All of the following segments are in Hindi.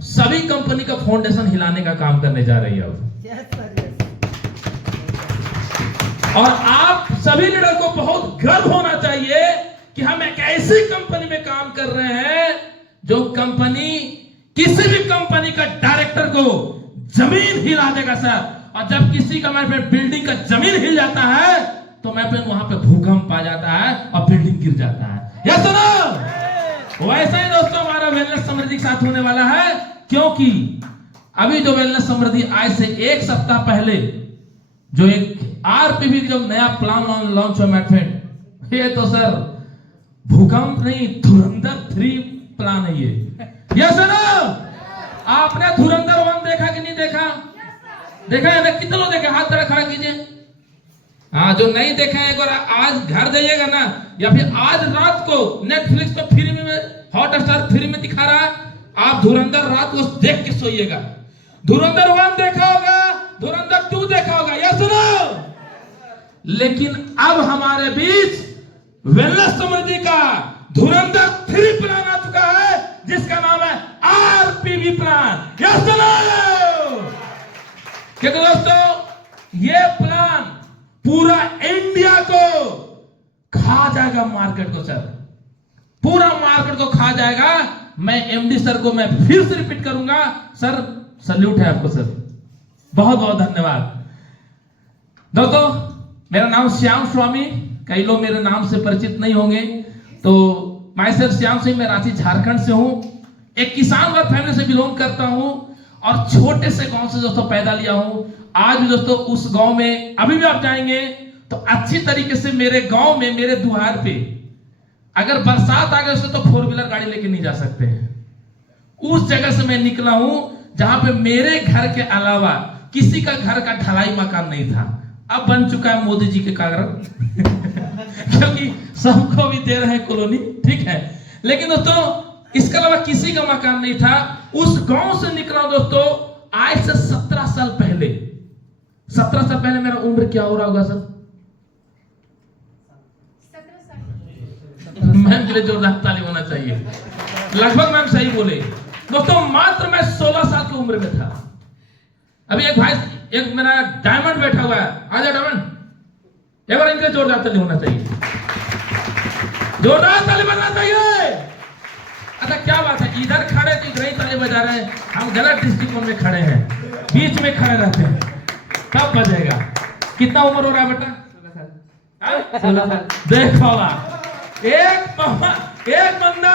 सभी कंपनी का फाउंडेशन हिलाने का काम करने जा रही है और आप सभी लीडर को बहुत गर्व होना चाहिए कि हम एक ऐसी कंपनी में काम कर रहे हैं जो कंपनी किसी भी कंपनी का डायरेक्टर को जमीन हिला देगा सर। और जब किसी का मेरे बिल्डिंग का जमीन हिल जाता है तो मैं वहां पे भूकंप आ जाता है और बिल्डिंग गिर जाता है। यस सुनो, वैसा ही दोस्तों हमारा वेलनेस समृद्धि के साथ होने वाला है, क्योंकि अभी जो वेलनेस समृद्धि आज से एक सप्ताह पहले जो एक आरपीवी जो नया प्लान लॉन्च हुआ मेरे फ्रेंड, ये तो सर भूकंप नहीं धुरंधर 3 प्लान है ये। यस सुनो, आपने धुरंधर 1 देखा कि नहीं देखा? देखा है ना? कितने लोग देखे? हाथ खड़ा कीजिए। हाँ, जो नहीं देखा है एक बार आज घर जाइएगा ना, या फिर आज रात को नेटफ्लिक्स पे फ्री में हॉटस्टार फ्री में दिखा रहा है, आप धुरंधर रात को देख के सोइएगा। धुरंधर 1 देखा होगा, धुरंधर 2 देखा होगा, या सुनो। लेकिन अब हमारे बीच वेलनेस समृद्धि का धुरंधर 3 प्लान आ चुका है, जिसका नाम है आरपीवी प्लान। या सुनो, क्योंकि दोस्तों ये प्लान पूरा इंडिया को खा जाएगा, मार्केट को सर, पूरा मार्केट को खा जाएगा। मैं एमडी सर को मैं फिर से रिपीट करूंगा, सर सल्यूट है आपको सर, बहुत बहुत धन्यवाद। दोस्तों मेरा नाम श्याम स्वामी, कई लोग मेरे नाम से परिचित नहीं होंगे, तो मैं सर श्याम सिंह, मैं रांची झारखंड से हूं, एक किसान वर्ग फैमिली से बिलोंग करता हूं और छोटे से गांव से दोस्तों पैदा लिया हूं। आज भी दोस्तों उस गांव में अभी भी आप जाएंगे तो अच्छी तरीके से मेरे गांव में मेरे द्वार पे अगर बरसात आ गई तो 4 व्हीलर गाड़ी लेके नहीं जा सकते हैं। उस जगह से मैं निकला हूं जहां पे मेरे घर के अलावा किसी का घर का ढलाई मकान नहीं था, अब बन चुका है मोदी जी के कारण क्योंकि सबको भी दे रहे हैं कॉलोनी, ठीक है। लेकिन दोस्तों इसके अलावा किसी का मकान नहीं था। उस गांव से निकला दोस्तों आज से 17 साल पहले। 17 साल पहले मेरा उम्र क्या हो रहा होगा सर? 17 साल। मैम के लिए जोरदार ताली होना चाहिए, लगभग मैम सही बोले। दोस्तों मात्र मैं 16 साल की उम्र में था। अभी एक भाई, एक मेरा डायमंड बैठा हुआ है, आजा डायमंड, एक बार इनके जोरदार ताली होना चाहिए, जोरदार ताली बजना चाहिए। अच्छा क्या बात है, इधर खड़े तो इधर ही ताली बजा रहे हैं, हम गलत डिस्ट्रिक्ट में खड़े हैं, बीच में खड़े रहते हैं, कब बजेगा? कितना उम्र हो रहा है बेटा? 16 साल। देखो एक बंदा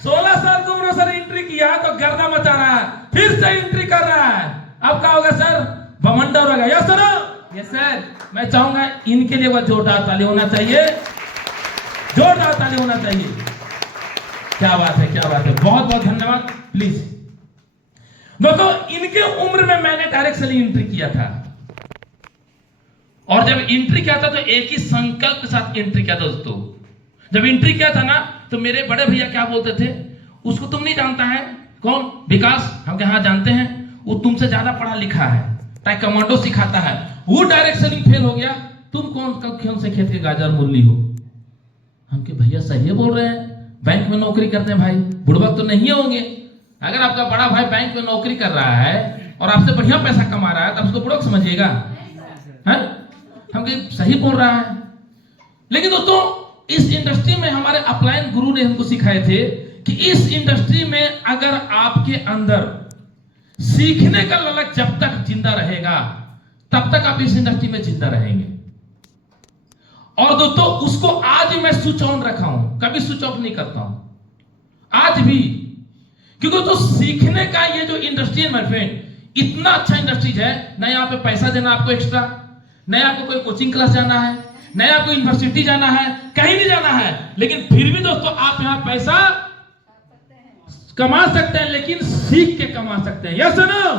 16 साल की उम्र सर एंट्री किया तो गर्दा मचा रहा है, फिर से एंट्री कर रहा है, अब क्या होगा सर? बमंडर होगा। Yes sir, yes sir. मैं चाहूंगा इनके लिए वह जोरदार ताली होना चाहिए, जोरदार ताली होना चाहिए। क्या बात है, क्या बात है, बहुत बहुत धन्यवाद। प्लीज दोस्तों इनके उम्र में मैंने डायरेक्ट सेलिंग एंट्री किया था, और जब एंट्री किया था तो एक ही संकल्प के साथ एंट्री किया था दोस्तों। जब एंट्री किया था ना तो मेरे बड़े भैया क्या बोलते थे, उसको तुम नहीं जानता है, कौन? विकास। हम कहा जानते हैं, वो तुमसे ज्यादा पढ़ा लिखा है, टाइकोमांडो सिखाता है, वो डायरेक्ट सेलिंग फेल हो गया, तुम कौन से खेत के गाजर मूली हो? हम के भैया सही बोल रहे हैं, बैंक में नौकरी करते हैं भाई, बुड़बक तो नहीं होंगे। अगर आपका बड़ा भाई बैंक में नौकरी कर रहा है और आपसे बढ़िया पैसा कमा रहा है तो उसको बुड़बक समझिएगा, है? हम सही बोल रहा है। लेकिन दोस्तों इस इंडस्ट्री में हमारे अपलाइन गुरु ने हमको सिखाए थे कि इस इंडस्ट्री में अगर आपके अंदर सीखने का ललक जब तक जिंदा रहेगा तब तक आप इस इंडस्ट्री में जिंदा रहेंगे। और दोस्तों उसको आज मैं स्विच ऑन रखा हूं, कभी स्विच ऑफ नहीं करता हूं आज भी, क्योंकि तो सीखने का ये जो इंडस्ट्री है माय फ्रेंड, इतना अच्छा इंडस्ट्री है। ना यहाँ पे पैसा देना आपको एक्स्ट्रा, न आपको कोई कोचिंग क्लास जाना है, न आपको यूनिवर्सिटी जाना है, कहीं नहीं जाना है, लेकिन फिर भी दोस्तों आप यहाँ पैसा कमा सकते हैं, लेकिन सीख के कमा सकते हैं। Yes no?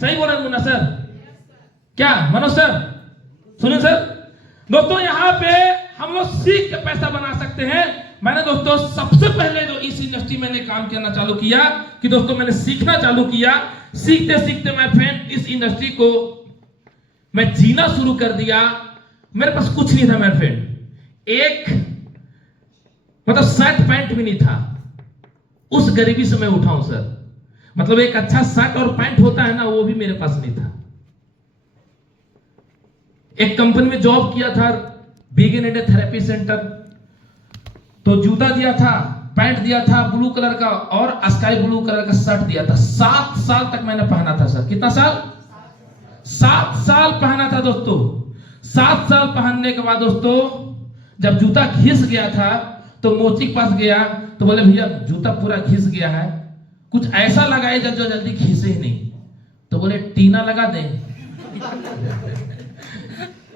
सही बोला मुन्ना सर, क्या मनोज सर? सुनिए सर, दोस्तों यहाँ पे हम लोग सीख के पैसा बना सकते हैं। मैंने दोस्तों सबसे पहले जो इस इंडस्ट्री में काम करना चालू किया कि दोस्तों मैंने सीखना चालू किया, सीखते सीखते मैं फ्रेंड इस इंडस्ट्री को मैं जीना शुरू कर दिया। मेरे पास कुछ नहीं था मेरे फ्रेंड, एक मतलब शर्ट पैंट भी नहीं था, उस गरीबी से मैं उठा हूं सर। मतलब एक अच्छा शर्ट और पैंट होता है ना, वो भी मेरे पास नहीं था। एक कंपनी में जॉब किया था, बिगिन इंडिया थेरेपी सेंटर, तो जूता दिया था, पैंट दिया था ब्लू कलर का और स्काई ब्लू कलर का शर्ट दिया था। 7 साल तक मैंने पहना था सर। कितना साल? 7 साल पहना था दोस्तों। 7 साल पहनने के बाद दोस्तों जब जूता घिस गया था तो मोची के पास गया तो बोले भैया जूता पूरा घिस गया है, कुछ ऐसा लगाए जो जल्दी घिसे ही नहीं। तो बोले टीना लगा दें।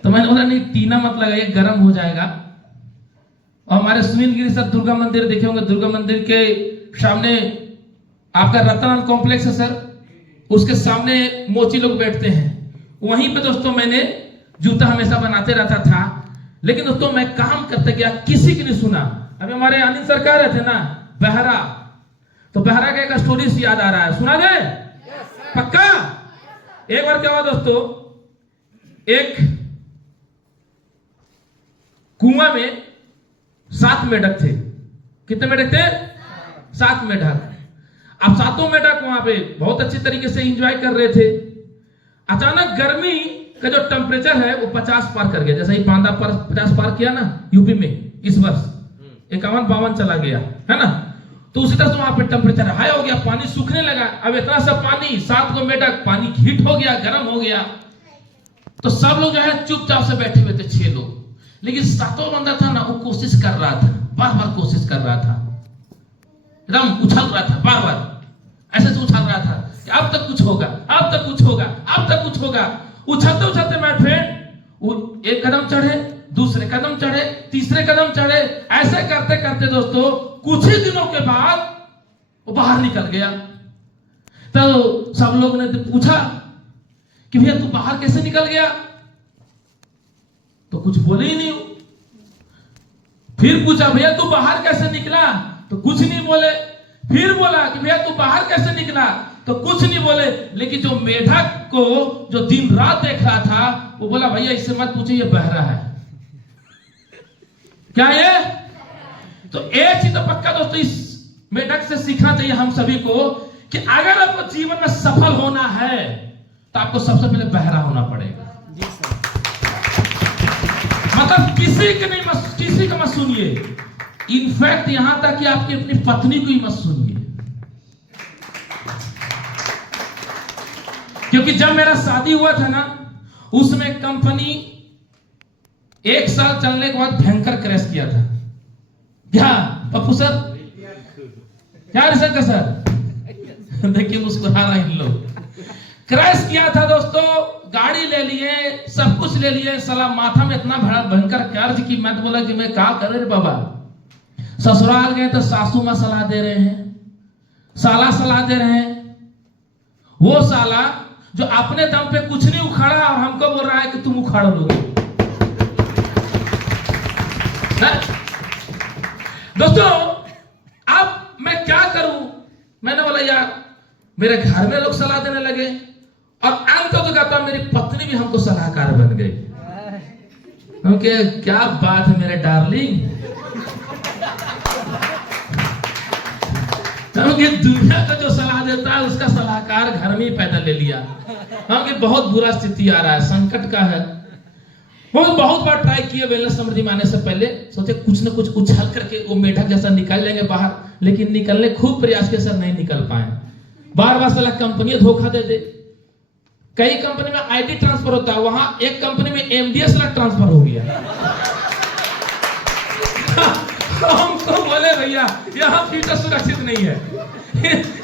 तो मैंने बोला नहीं टीना मत लगाइए, गर्म हो जाएगा। और हमारे सुनील गिरी सर दुर्गा मंदिर देखे होंगे, दुर्गा मंदिर के सामने आपका रतन कॉम्प्लेक्स है सर, उसके सामने मोची लोग बैठते हैं, वहीं पे दोस्तों मैंने जूता हमेशा बनाते रहता था। लेकिन दोस्तों मैं काम करते गया, किसी की नहीं सुना। अभी हमारे अनिल सर कह रहे थे ना बहरा, तो बहरा का एक स्टोरी से याद आ रहा है, सुना जाए? पक्का? एक बार क्या हुआ दोस्तों, एक कुआं में 7 मेढक थे। कितने मेढक थे? 7 मेढक। अब 7 मेढक वहां पे बहुत अच्छी तरीके से एंजॉय कर रहे थे। अचानक गर्मी का जो टेम्परेचर है वो 50 पार कर गया। जैसे ही पांडा पर 50 पार किया ना यूपी में इस वर्ष, 51-52 चला गया है ना, तो उसी तरह से वहां पे टेम्परेचर हाई हो गया, पानी सूखने लगा। अब इतना सा पानी, 7 को मेढक, पानी हीट हो गया, गर्म हो गया। तो सब लोग जो है चुपचाप से बैठे हुए थे, 6 लोग। लेकिन 7वां बंदा था ना, वो कोशिश कर रहा था, बार बार कोशिश कर रहा था, एकदम उछल रहा था, बार बार ऐसे से उछल रहा था कि अब तक कुछ होगा, अब तक कुछ होगा, अब तक कुछ होगा। उछलते उछलते माय फ्रेंड एक कदम चढ़े, दूसरे कदम चढ़े, तीसरे कदम चढ़े। ऐसे करते करते दोस्तों कुछ ही दिनों के बाद वो बाहर निकल गया। तो सब लोग ने पूछा कि भैया तू बाहर कैसे निकल गया? तो कुछ बोले ही नहीं। फिर पूछा भैया तू बाहर कैसे निकला? तो कुछ नहीं बोले। फिर बोला कि भैया तू बाहर कैसे निकला? तो कुछ नहीं बोले। लेकिन जो मेढक को जो दिन रात देख रहा था वो बोला भैया इससे मत पूछिए, ये बहरा है। क्या ये? तो एक चीज तो पक्का दोस्तों इस मेढक से सीखना चाहिए हम सभी को कि अगर आपको जीवन में सफल होना है तो आपको सबसे पहले बहरा होना पड़ेगा। मतलब किसी का मत सुनिए, इनफैक्ट यहां तक कि आपकी अपनी पत्नी को ही मत सुनिए। क्योंकि जब मेरा शादी हुआ था ना, उसमें कंपनी 1 साल चलने के बाद भयंकर क्रैश किया था। क्या पप्पू सर? क्या रिसर्च का सर? देखिए मुस्कुरा रहे हैं लोग। क्रैश किया था दोस्तों, गाड़ी ले लिए, सब कुछ ले लिए, साला माथा में इतना बड़ा भयंकर कर्ज की मैं तो बोला कि मैं क्या करे रे बाबा। ससुराल गए तो सासू मां सलाह दे रहे हैं, साला सलाह दे रहे हैं। वो साला जो अपने दम पे कुछ नहीं उखाड़ा और हमको बोल रहा है कि तुम उखाड़ लोगे। दोस्तों अब मैं क्या करूं? मैंने बोला यार मेरे घर में लोग सलाह देने लगे और अंत तो कहता मेरी पत्नी भी हमको सलाहकार बन गई। क्योंकि क्या बात है मेरे डार्लिंग, क्योंकि दुनिया का जो सलाह देता है उसका सलाहकार घर में ही पैदा ले लिया। क्योंकि बहुत बुरा स्थिति आ रहा है, संकट का है। वो बहुत बार ट्राई किए वेलनेस समृद्धि में आने से पहले, सोचे कुछ न कुछ उछल करके वो मेढक जैसा निकल लेंगे बाहर, लेकिन निकलने खूब प्रयास के सर नहीं निकल पाए। बार बार साला कंपनी धोखा दे दे। कई कंपनी में आईटी ट्रांसफर होता है, वहां एक कंपनी में एमडीएस ट्रांसफर हो गया। हमको बोले भैया यहाँ फ्यूचर सुरक्षित नहीं है,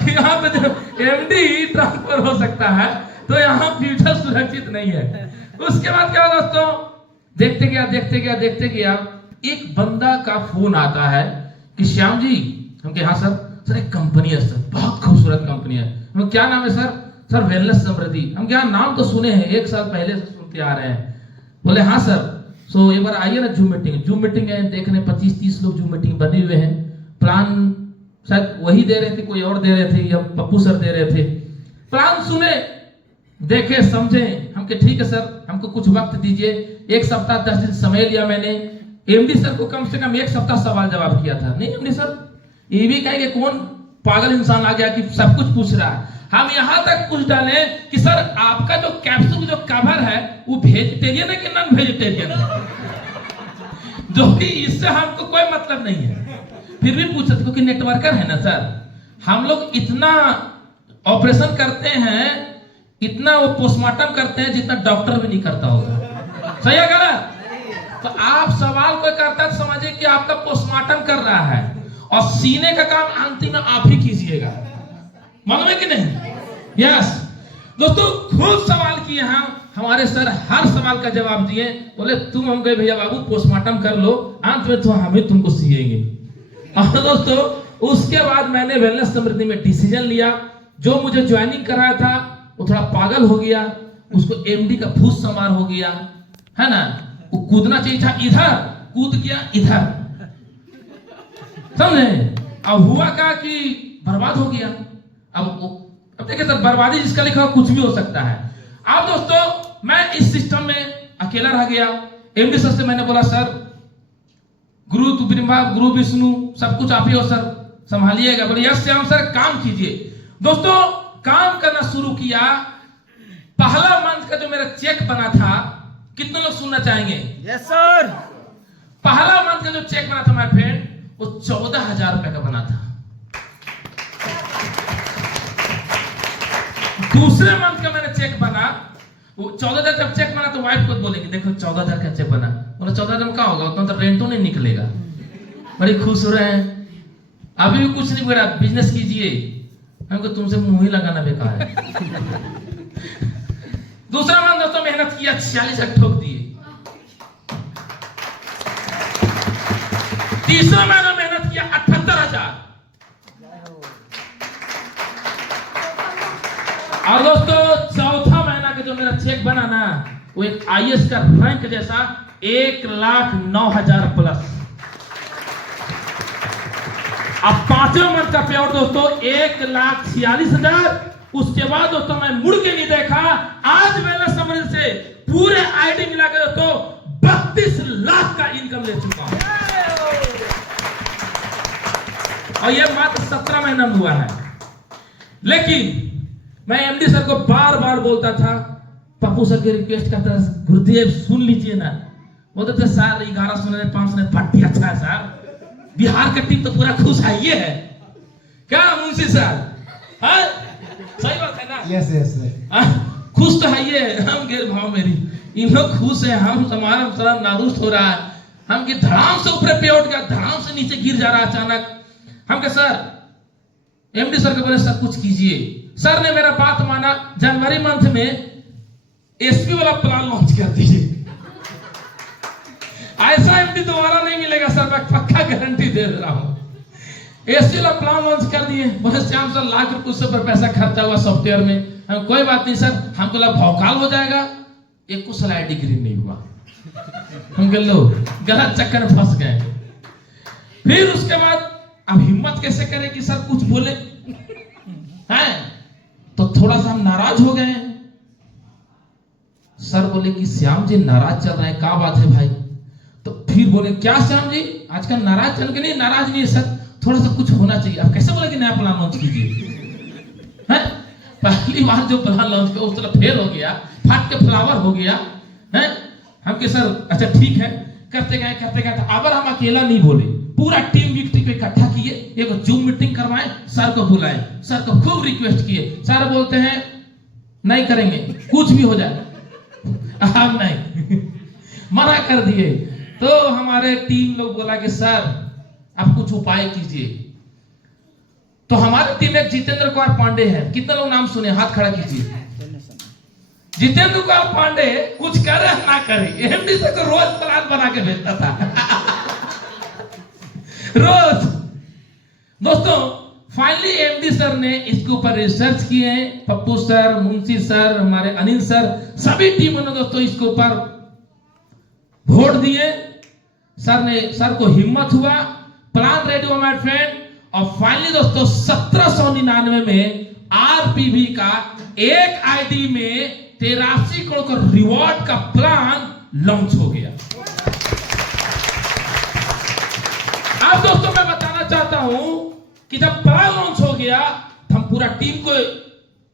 यहाँ पे जब एमडी ट्रांसफर हो सकता है तो यहाँ फ्यूचर सुरक्षित नहीं है। उसके बाद क्या हुआ दोस्तों, देखते गया एक बंदा का फोन आता है कि श्याम जी। हम कहे हाँ सर एक कंपनी है सर, बहुत खूबसूरत कंपनी है। हम क्या नाम है सर? सर वेलनेस समृद्धि। हम क्या नाम तो सुने हैं, 1 साल पहले से सुनते आ रहे हैं। बोले हाँ सर, सो एक बार आइए ना जूम मीटिंग है, देखने 25-30 लोग जूम मीटिंग बने हुए हैं। प्लान शायद वही दे रहे थे, कोई और दे रहे थे या पप्पू सर दे रहे थे। प्लान सुने, देखे, समझे। हम कहे ठीक है सर, हमको कुछ वक्त दीजिए। 1 सप्ताह 10 दिन समय लिया मैंने। एमडी सर को कम से कम 1 सप्ताह सवाल जवाब किया था। नहीं एमडी सर ये भी कहेंगे कौन पागल इंसान आ गया कि सब कुछ पूछ रहा है। हम यहां तक पूछ डाले कि सर आपका जो कैप्सूल जो कवर है वो वेजिटेरियन है कि नॉन वेजिटेरियन है, जो कि इससे हमको कोई मतलब नहीं है। फिर भी पूछते क्योंकि नेटवर्कर है ना सर, हम लोग इतना ऑपरेशन करते हैं, इतना वो पोस्टमार्टम करते हैं जितना डॉक्टर भी नहीं करता होगा। सही है गलत? तो आप सवाल कोई करता है तो समझिए कि आपका पोस्टमार्टम कर रहा है, और सीने का काम अंतिम में आप ही कीजिएगा। मालूम है कि नहीं? यस दोस्तों, खूब सवाल किए हम, हमारे सर हर सवाल का जवाब दिए। बोले तुम हम गए भैया बाबू पोस्टमार्टम कर लो, अंत में तो हम ही तुमको सिएंगे। और दोस्तों उसके बाद मैंने वेलनेस समृद्धि में डिसीजन लिया। जो मुझे ज्वाइनिंग कराया था वो थोड़ा पागल हो गया, उसको एमडी का फूस समार हो गया है ना, वो कूदना चाहिए था इधर, कूद गया इधर, समझे? अब हुआ क्या कि बर्बाद हो गया। अब देखिए सर, बर्बादी जिसका लिखा हो कुछ भी हो सकता है। अब दोस्तों मैं इस सिस्टम में अकेला रह गया। एमडी सर से मैंने बोला सर गुरु तू ब्रह्मा गुरु विष्णु सब कुछ आप ही हो सर, संभालिएगा। बोले यस श्याम सर काम कीजिए। दोस्तों काम करना शुरू किया। पहला मंथ का जो मेरा चेक बना था, कितने लोग सुनना चाहेंगे? Yes sir. पहला मंथ का जो चेक बना था माय फ्रेंड, वो 14,000 रुपए का बना था। दूसरे मंथ का मेरा चेक बना, वो 14,000 जब चेक बना तो वाइफ को बोलेंगे देखो 14,000 का चेक बना। बोला 14,000 में क्या होगा, उतना तो रेंटो नहीं निकलेगा। बड़ी खुश हो रहे हैं। अभी भी कुछ नहीं बोला, बिजनेस कीजिए, हमको तुमसे मुंह ही लगाना बेकार है। दूसरा मंथ दोस्तों मेहनत किया, 46,000 ठोक दिए। तीसरा महीना मेहनत किया, 78,000। और दोस्तों चौथा महीना का जो मेरा चेक बना ना, वो एक आईएएस का रैंक जैसा 1,09,000 प्लस। अब पांचवें मंथ का पे आउट दोस्तों 1,46,000। उसके बाद दोस्तों मैं मुड़ के नहीं देखा। आज मैंने समझ से पूरे आईडी मिला के दोस्तों 32 लाख का इनकम ले चुका हूं, और ये मात्र 17 महीना में हुआ है। लेकिन मैं एमडी सर को बार बार बोलता था, पप्पू सर की रिक्वेस्ट करता था, गुरुदेव सुन लीजिए ना। बोलते थे सर 11 सुनने 5 सुनने पार्टी अच्छा है सर, बिहार का टीम तो पूरा खुश है। ये है क्या मुंशी सर? सही बात है ना? यस यस खुश तो है ये हम गिर भाव मेरी, इन लोग खुश है, हम हमारा सारा नारुष्ट हो रहा है। हम की धड़ाम से ऊपर पे उठ गया, धड़ाम से नीचे गिर जा रहा है अचानक। हम कहे सर, एमडी सर को बोले सर कुछ कीजिए। सर ने मेरा बात माना, जनवरी मंथ में एसपी वाला प्लान लॉन्च कर दीजिए। ऐसा एमडी दोबारा नहीं मिलेगा सर, मैं पक्का गारंटी दे रहा हूं। एसपी वाला प्लान लॉन्च कर दिए। बोले श्याम सर लाख रुपए से ऊपर पैसा खर्चा हुआ सॉफ्टवेयर में। हम कोई बात नहीं सर, हमको लगा भौकाल हो जाएगा। एक को सलाह डिग्री नहीं हुआ। हम कह लो गलत चक्कर में फंस गए। फिर उसके बाद अब हिम्मत कैसे करें कि सर कुछ बोले हैं, तो थोड़ा सा हम नाराज हो गए। सर बोले कि श्याम जी नाराज चल रहे हैं, क्या बात है भाई? तो फिर बोले क्या श्याम जी आजकल नाराज चल के? नहीं नाराज नहीं है सर, थोड़ा सा कुछ होना चाहिए। अब कैसे बोले कि नया प्लान लॉन्च कीजिए? हैं पहली बार जो प्लान लॉन्च किया उस तरह फेल हो गया, फट के फ्लावर हो गया है। हम के सर अच्छा ठीक है, करते गए अब हम अकेला नहीं बोले, पूरा टीम को इकट्ठा किए, एक जूम मीटिंग करवाए, सर को बुलाए, सर को खूब रिक्वेस्ट किए। सर बोलते हैं नहीं करेंगे, कुछ भी हो जाए हम नहीं मना कर दिए। तो हमारे टीम लोग बोला कि सर आप कुछ उपाय कीजिए। तो हमारे टीम में जितेंद्र कुमार पांडे है, कितने लोग नाम सुने? हाथ खड़ा कीजिए। जितेंद्र कुमार पांडे कुछ करे ना करे, एमडी से को रोज प्लान बना के भेजता था रोज। दोस्तों फाइनली एमडी सर ने इसके ऊपर रिसर्च किए हैं। पप्पू सर, मुंशी सर, हमारे अनिल सर, सभी टीमों ने दोस्तों इसके ऊपर वोट दिए। सर को हिम्मत हुआ, प्लान रेडी हुआ माय फ्रेंड। और फाइनली दोस्तों 1799 में आरपीवी का एक आईडी में 83 करोड़ का रिवॉर्ड का प्लान लॉन्च हो गया। अब दोस्तों मैं बताना चाहता हूं कि जब प्लान लॉन्च हो गया हम पूरा टीम को,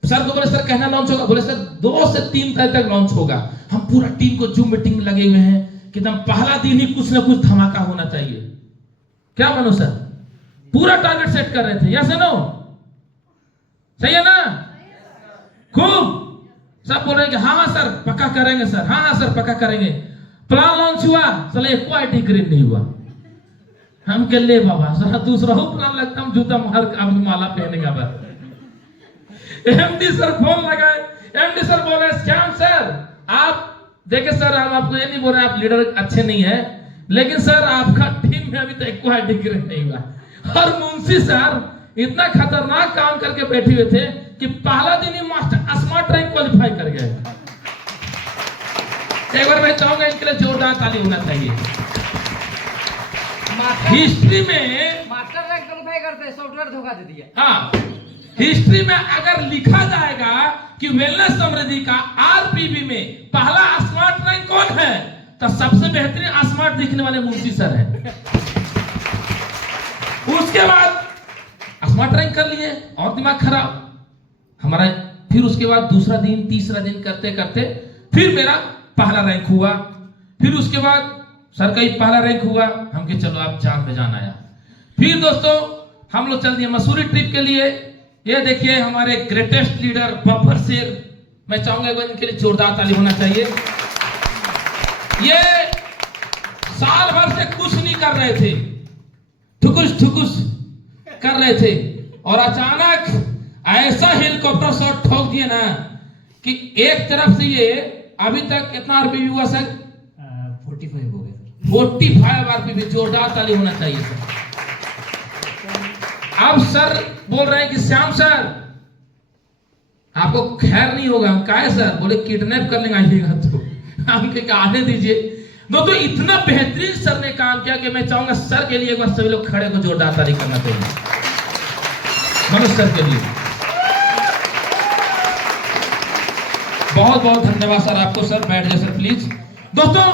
सर को बोले सर कहना लॉन्च होगा, बोले सर 2 से 3 तारीख तक लॉन्च होगा। हम पूरा टीम को जूम मीटिंग में लगे हुए हैं कि एकदम पहला दिन ही कुछ ना कुछ धमाका होना चाहिए। क्या मानो सर, पूरा टारगेट सेट कर रहे थे, यस नो, सही है ना? खूब सब बोल रहे हैं कि हाँ सर पक्का करेंगे सर, हाँ सर पक्का करेंगे। प्लान लॉन्च हुआ, चलो एक को आईटी ग्रीन नहीं हुआ। हम कह ले बाबा सर दूसरा हो प्लान लगता, हम जूता मार अपनी माला पहनेगा बस। एमडी सर फोन लगाए, एमडी सर बोल रहे श्याम सर आप देखे सर, हम आपको ये नहीं बोल रहे आप लीडर अच्छे नहीं है, लेकिन सर आपका टीम में अभी तक एक को आईटी ग्रीन नहीं हुआ। और मुंशी सर इतना खतरनाक काम करके बैठे हुए थे कि पहला दिन ही मास्टर स्मार्ट रैंक क्वालिफाई कर गए। एक बार मैं चाहूंगा इनके लिए जोरदार ताली होना चाहिए। हिस्ट्री में मास्टर रैंक क्वालिफाई करते सॉफ्टवेयर धोखा दे दिया। हाँ, हिस्ट्री में अगर लिखा जाएगा कि वेलनेस समृद्धि का आरपीबी में पहला स्मार्ट रैंक कौन है, तो सबसे बेहतरीन स्मार्ट दिखने वाले मुंशी सर हैं। उसके बाद स्मार्ट रैंक कर लिए और दिमाग खराब हमारा। फिर उसके बाद दूसरा दिन तीसरा दिन करते करते फिर मेरा पहला रैंक हुआ। फिर उसके बाद सर का ही पहला रैंक हुआ। हम के चलो आप जान में जान आया। फिर दोस्तों हम लोग चल दिए मसूरी ट्रिप के लिए। ये देखिए हमारे ग्रेटेस्ट लीडर बब्बर शेर, मैं चाहूंगा इनके लिए जोरदार ताली होना चाहिए। ये साल भर से कुछ नहीं कर रहे थे, ठुकुस ठुकुस कर रहे थे, और अचानक ऐसा हेलीकॉप्टर शॉट ठोक दिया ना कि एक तरफ से ये अभी तक कितना आरपीबी हुआ सर? 45 हो गए। 45 आरपीबी, जोरदार ताली होना चाहिए सर। अब सर बोल रहे हैं कि श्याम सर आपको खैर नहीं होगा। हम कहे सर, बोले किडनैप कर लेंगे आइएगा तो। हम के आने दीजिए। दोस्तों इतना बेहतरीन सर ने काम किया कि मैं चाहूंगा सर के लिए एक बार सभी लोग खड़े को जोरदार ताली करना चाहिए। मनोज सर के लिए बहुत बहुत धन्यवाद सर आपको। सर बैठ जाए सर प्लीज। दोस्तों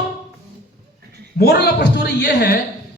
मोरल ऑफ स्टोरी ये है